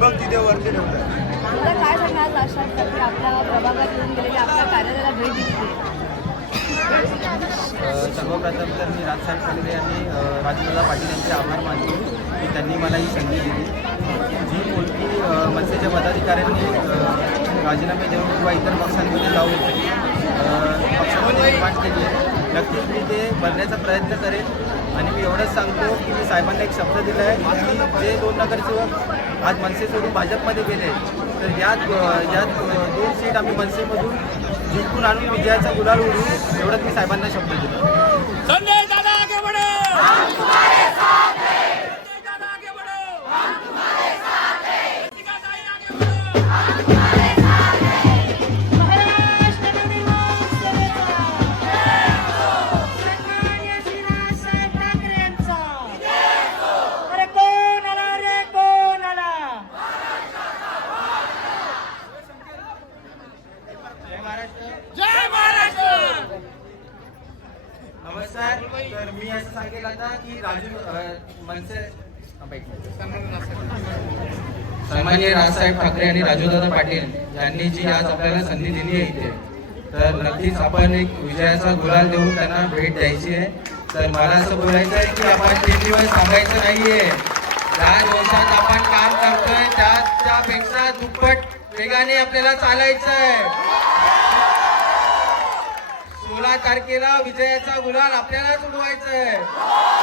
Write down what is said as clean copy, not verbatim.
बघ तिथे वरती ठेवलं. तुला काय सांगणार आज आशात की आपल्या प्रभागात येऊन गेलेली आपल्या कार्यालयाला भेट दिली? सर्वप्रथम तर मी राजसाहेब ठाकरे आणि राजूदादा पाटील यांचे आभार मानतो की त्यांनी मला ही संधी दिली. जी मुलगी मनसेच्या पदाधिकाऱ्यांनी राजीनामे देऊन किंवा इतर पक्षांमध्ये जाऊन पक्षामध्ये निर्माण केली आहे, नक्कीच मी ते भरण्याचा प्रयत्न करेन. आणि मी एवढंच सांगतो की मी साहेबांना एक शब्द दिला आहे की जे 2 नगरसेवक आज मनसे सोडून भाजपमध्ये गेले, तर यात 2 सीट आम्ही मनसेमधून जिंकून आणून विजयाचा गुलाल उडू, एवढंच मी साहेबांना शब्द दिला. नमस्कार. तर मी असं सांगेल आता की मनसे सन्माननीय राजसाहेब ठाकरे आणि राजूदादा पाटील यांनी जी आज आपल्याला संधी दिली आहे इथे, तर नक्कीच आपण एक विजयाचा गुलाल देऊन त्यांना भेट द्यायची आहे. तर मला असं बोलायचं आहे की आपण 3 दिवस थांबायचं नाहीये. ज्या दिवसात आपण काम करतोय त्यापेक्षा दुप्पट वेगाने आपल्याला चालायचं आहे. 16 तारखेला विजयाचा गुलाल आपल्यालाच उडवायचा आहे.